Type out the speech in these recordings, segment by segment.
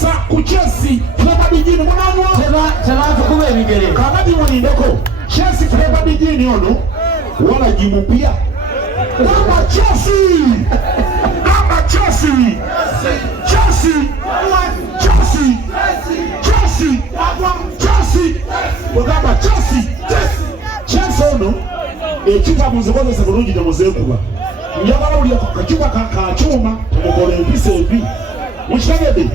sasa kuchesi flavor dijini mwananwa teba tukube bigere kakati mulindeko chesi flavor dijini ono wala jimu pia kama chesi kama chesi wakamba chesi ono ekita muzikozesa bulungi temuzekuba njagala uli akacupa kakachuma temukola empisa embi mukitegedde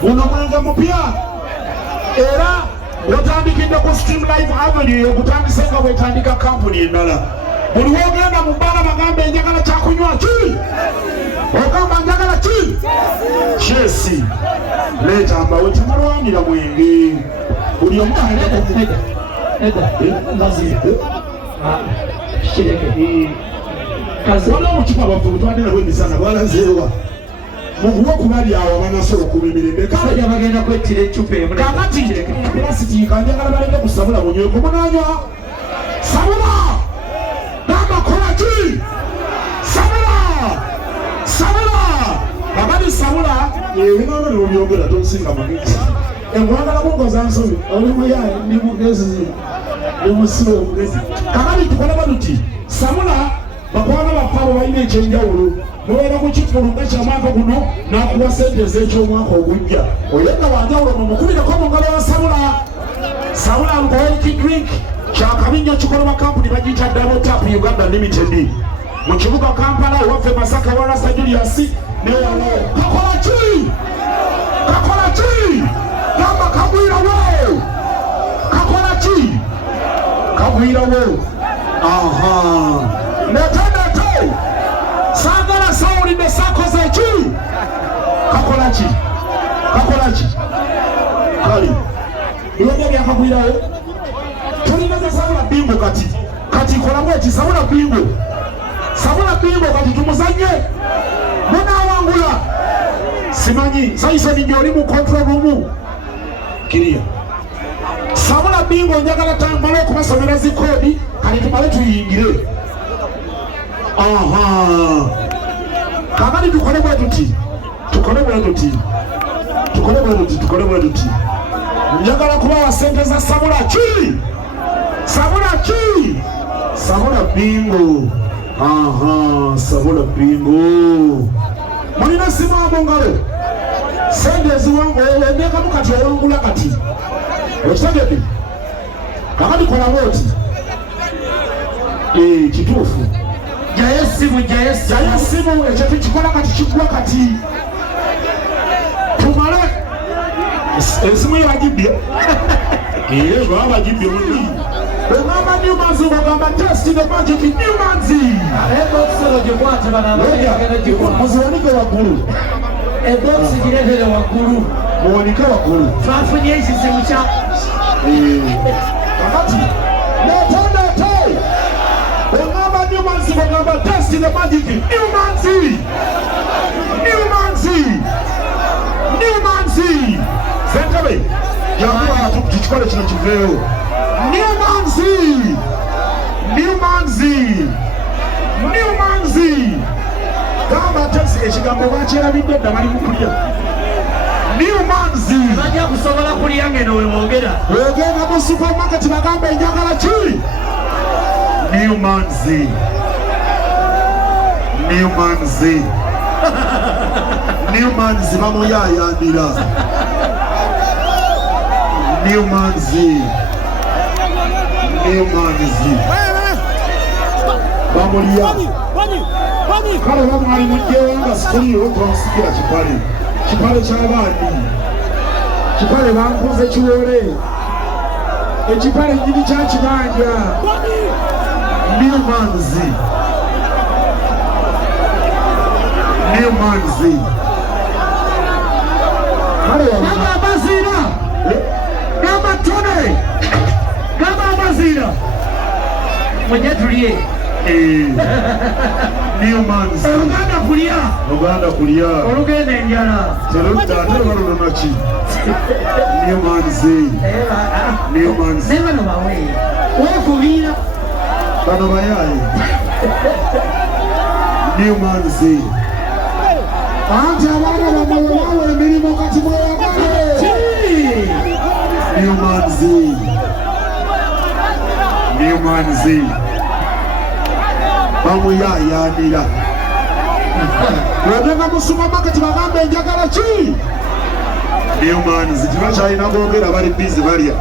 guno mwenge mupya era watandikidde ku Steam Live Avenue okutandisa nga bwetandika kampuni endala buli wogenda mu bbala bagamba enjagala kyakunywa ki ogamba njagala ki chesi leeta mbawe temalwanira mwenge buli omu waliwo omukipa baffe butwadinabwe emisana bwalazeewa muguwe okubali awo banasobola okumimirembe kale bagenda kwettira ecupa emu kakati plasitiika njagala baleke kusabula munyweko munanywa sabula gamba kola ki sabula kakati sabula ebinona nobyogera tosinga magezi engwagala mungoza nsobi olimuyaye ndi mugezi ndimusibe omugezi kakati tukoleba tuti sabula bakwana bafabo balina ekyenjawulo mubeera mu kifulu nga kyamwaka guno n'akuwa sente ez'ekyomwaka ogujja oyenga wanjawulo mumukubireko mu ngalo ya sabula alcoholic drink kyakabi nnyo kikolebwa kampuni bagiyita Double Tap Uganda Limited mu kibuga Kampala ewaffe Masaka wa Rasta Julius newalo kakola ki gamba kagwirawo kagwirawo netendete sagala sawulidde sakoze ki kakola ki kale byonna byakagwirawo tulinaze sabula bingo kati kolamu eki sabula bingo kati tumuzanye munawangula simanyi saisoni gyoli mu control room kiriya sabula bingo njagala tambale okubasomera zikodi kati tumale tuyingire kakati tukole bwe tuti njagala kubawa sente za sabula bingo sabula bingo mulina simu abo ngalo sente eziwangu endekamu kati owangula kati okitegedde kakati kolamu oti kituufu jaye simu ekyo tukikola kati kiggwa kati tumale esimu yebagibye baba bagibye muni bwegamba Newman's bagamba test the magic Newman's muziwanike waggulu ebokisi giretere waggulu muwanike waggulu twafunye ekizibu kya kakati netendete bwegamba Newman's bagamba test the magic Newman's sentebe yakuba tukikole kino kiveewo Newman's gamba test ekigambo bakyerabidde dda bali mukulya Newman's bajja kusobola kulya ngeno webogera ogenda mu supermarket bagamba enjagala ki Newman's bamuyayanira Newman's bamulya kale bamwali mujjewanga sikoliyo twamusikira kipale ky'abaani kipale bankuze kiwole ekipale nyini kyakibanja Newman's kale gamba amazira gamba tone gamba amazira mwenye tulye Newman's Uganda kulya olugenda enjala terutanaki Newman's nebano bawe wekubiira bano bayaye Newman's anti abaana bamawe bawe emirimu manzi bamuyayanira wagenda mu supermarket bagambe njagala ki new manzi tibakyalina googera bali busy balya